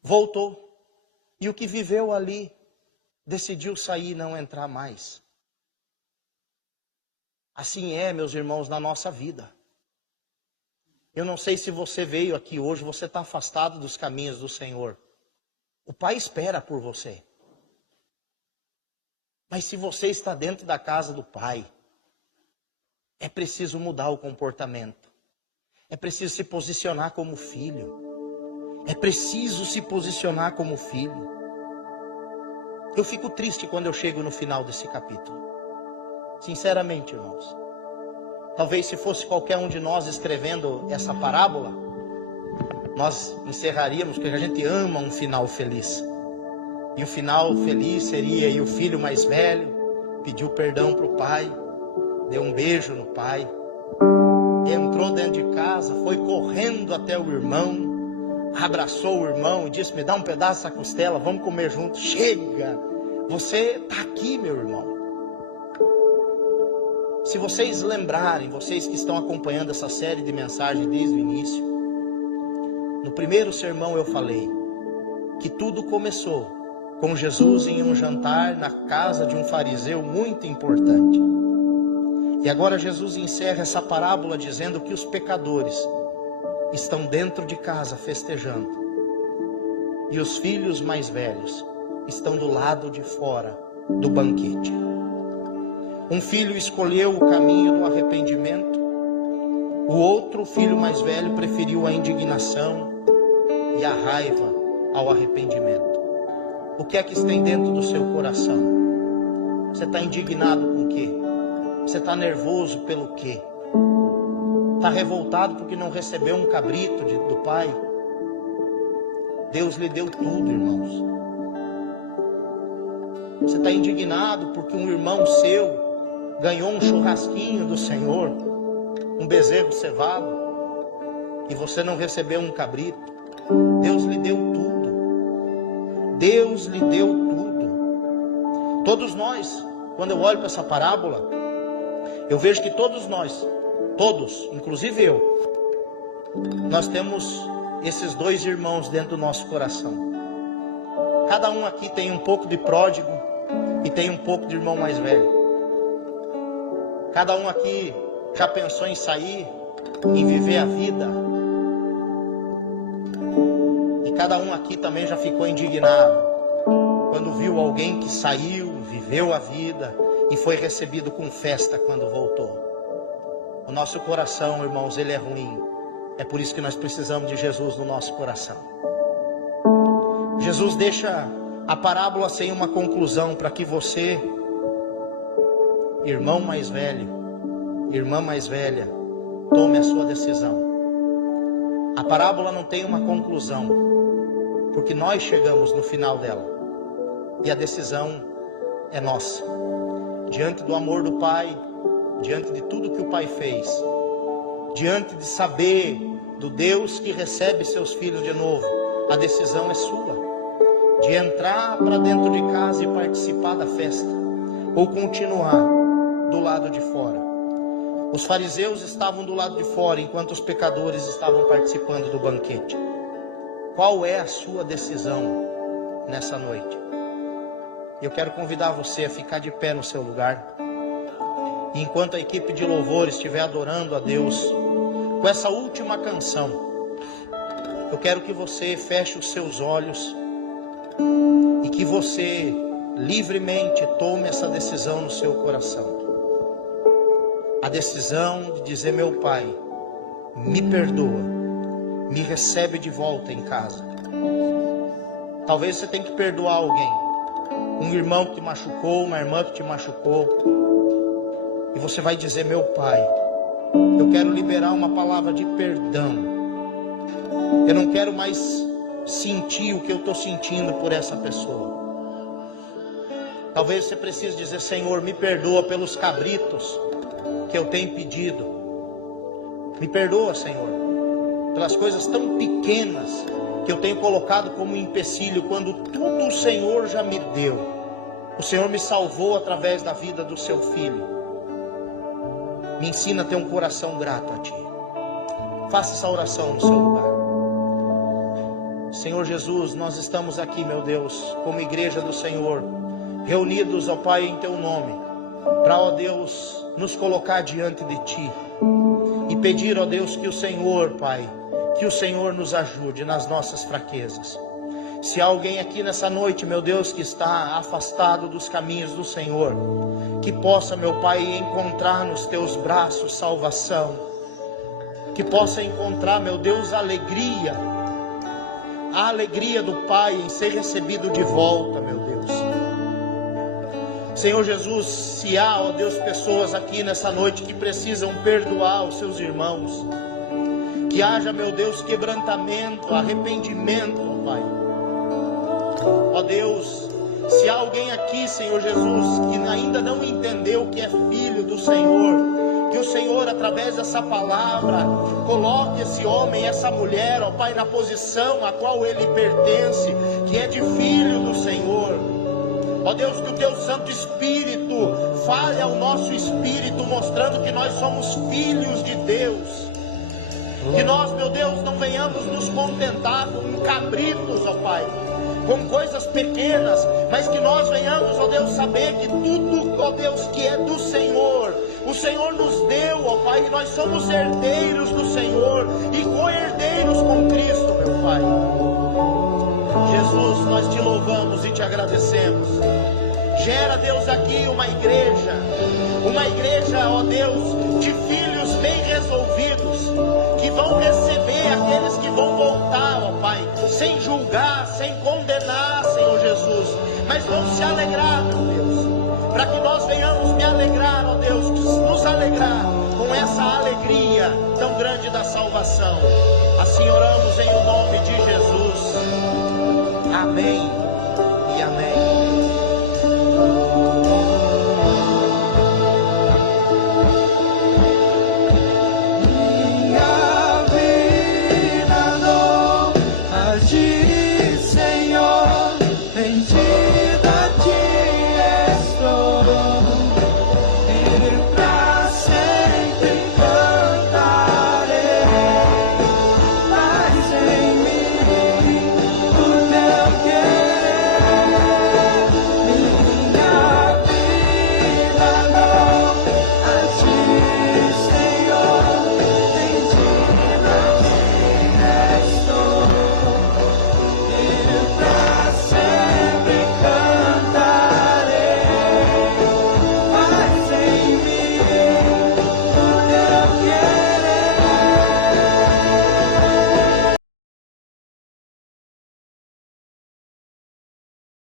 voltou. E o que viveu ali, decidiu sair e não entrar mais. Assim é, meus irmãos, na nossa vida. Eu não sei se você veio aqui hoje, você está afastado dos caminhos do Senhor. O Pai espera por você. Mas se você está dentro da casa do Pai, é preciso mudar o comportamento. É preciso se posicionar como filho. É preciso se posicionar como filho. Eu fico triste quando eu chego no final desse capítulo. Sinceramente, irmãos. Talvez se fosse qualquer um de nós escrevendo essa parábola, nós encerraríamos, porque a gente ama um final feliz. E o final feliz seria: e o filho mais velho pediu perdão para o pai, deu um beijo no pai, entrou dentro de casa, foi correndo até o irmão, abraçou o irmão e disse: me dá um pedaço dessa costela, vamos comer juntos. Chega, você está aqui, meu irmão. Se vocês lembrarem, vocês que estão acompanhando essa série de mensagens desde o início, no primeiro sermão eu falei que tudo começou com Jesus em um jantar na casa de um fariseu muito importante. E agora Jesus encerra essa parábola dizendo que os pecadores estão dentro de casa festejando. E os filhos mais velhos estão do lado de fora do banquete. Um filho escolheu o caminho do arrependimento. O outro, filho mais velho, preferiu a indignação e a raiva ao arrependimento. O que é que tem dentro do seu coração? Você está indignado com o quê? Você está nervoso pelo quê? Está revoltado porque não recebeu um cabrito do pai? Deus lhe deu tudo, irmãos. Você está indignado porque um irmão seu ganhou um churrasquinho do Senhor, um bezerro cevado, e você não recebeu um cabrito? Deus lhe deu tudo. Deus lhe deu tudo. Todos nós, quando eu olho para essa parábola, eu vejo que todos nós, todos, inclusive eu, nós temos esses dois irmãos dentro do nosso coração. Cada um aqui tem um pouco de pródigo e tem um pouco de irmão mais velho. Cada um aqui já pensou em sair, em viver a vida. E cada um aqui também já ficou indignado quando viu alguém que saiu, viveu a vida e foi recebido com festa quando voltou. O nosso coração, irmãos, ele é ruim. É por isso que nós precisamos de Jesus no nosso coração. Jesus deixa a parábola sem uma conclusão para que você, irmão mais velho, irmã mais velha, tome a sua decisão. A parábola não tem uma conclusão, porque nós chegamos no final dela. E a decisão é nossa. Diante do amor do Pai, diante de tudo que o Pai fez, diante de saber do Deus que recebe seus filhos de novo, a decisão é sua. De entrar para dentro de casa e participar da festa, ou continuar do lado de fora. Os fariseus estavam do lado de fora, enquanto os pecadores estavam participando do banquete. Qual é a sua decisão nessa noite? Eu quero convidar você a ficar de pé no seu lugar. E enquanto a equipe de louvor estiver adorando a Deus com essa última canção, eu quero que você feche os seus olhos e que você livremente tome essa decisão no seu coração. A decisão de dizer: meu Pai, me perdoa, me recebe de volta em casa. Talvez você tenha que perdoar alguém, um irmão que te machucou, uma irmã que te machucou, e você vai dizer: meu Pai, eu quero liberar uma palavra de perdão. Eu não quero mais sentir o que eu estou sentindo por essa pessoa. Talvez você precise dizer: Senhor, me perdoa pelos cabritos que eu tenho pedido. Me perdoa, Senhor, pelas coisas tão pequenas que eu tenho colocado como empecilho, quando tudo o Senhor já me deu. O Senhor me salvou através da vida do seu filho. Me ensina a ter um coração grato a Ti. Faça essa oração no seu lugar. Senhor Jesus, nós estamos aqui, meu Deus, como igreja do Senhor, reunidos, ó Pai, em Teu nome, para, ó Deus, nos colocar diante de Ti e pedir, ó Deus, que o Senhor, Pai, que o Senhor nos ajude nas nossas fraquezas. Se há alguém aqui nessa noite, meu Deus, que está afastado dos caminhos do Senhor, que possa, meu Pai, encontrar nos Teus braços salvação, que possa encontrar, meu Deus, a alegria do Pai em ser recebido de volta, meu Deus. Senhor Jesus, se há, ó Deus, pessoas aqui nessa noite que precisam perdoar os seus irmãos, que haja, meu Deus, quebrantamento, arrependimento, ó Pai. Ó Deus, se há alguém aqui, Senhor Jesus, que ainda não entendeu que é filho do Senhor, que o Senhor, através dessa palavra, coloque esse homem, essa mulher, ó Pai, na posição a qual ele pertence, que é de filho do Senhor. Ó Deus, que o Teu Santo Espírito fale ao nosso espírito, mostrando que nós somos filhos de Deus. Que nós, meu Deus, não venhamos nos contentar com cabritos, ó Pai, com coisas pequenas, mas que nós venhamos, ó Deus, saber que tudo, ó Deus, que é do Senhor, o Senhor nos deu, ó Pai, e nós somos herdeiros do Senhor e co-herdeiros com Cristo, meu Pai. Jesus, nós Te louvamos e Te agradecemos. Gera, Deus, aqui uma igreja, ó Deus, de filhos bem resolvidos, que vão receber aqueles que vão voltar, ó Pai, sem julgar, sem condenar, Senhor Jesus, mas vão se alegrar, meu Deus, para que nós venhamos me alegrar, ó Deus, nos alegrar com essa alegria tão grande da salvação. Assim oramos em o nome de Jesus. Amém.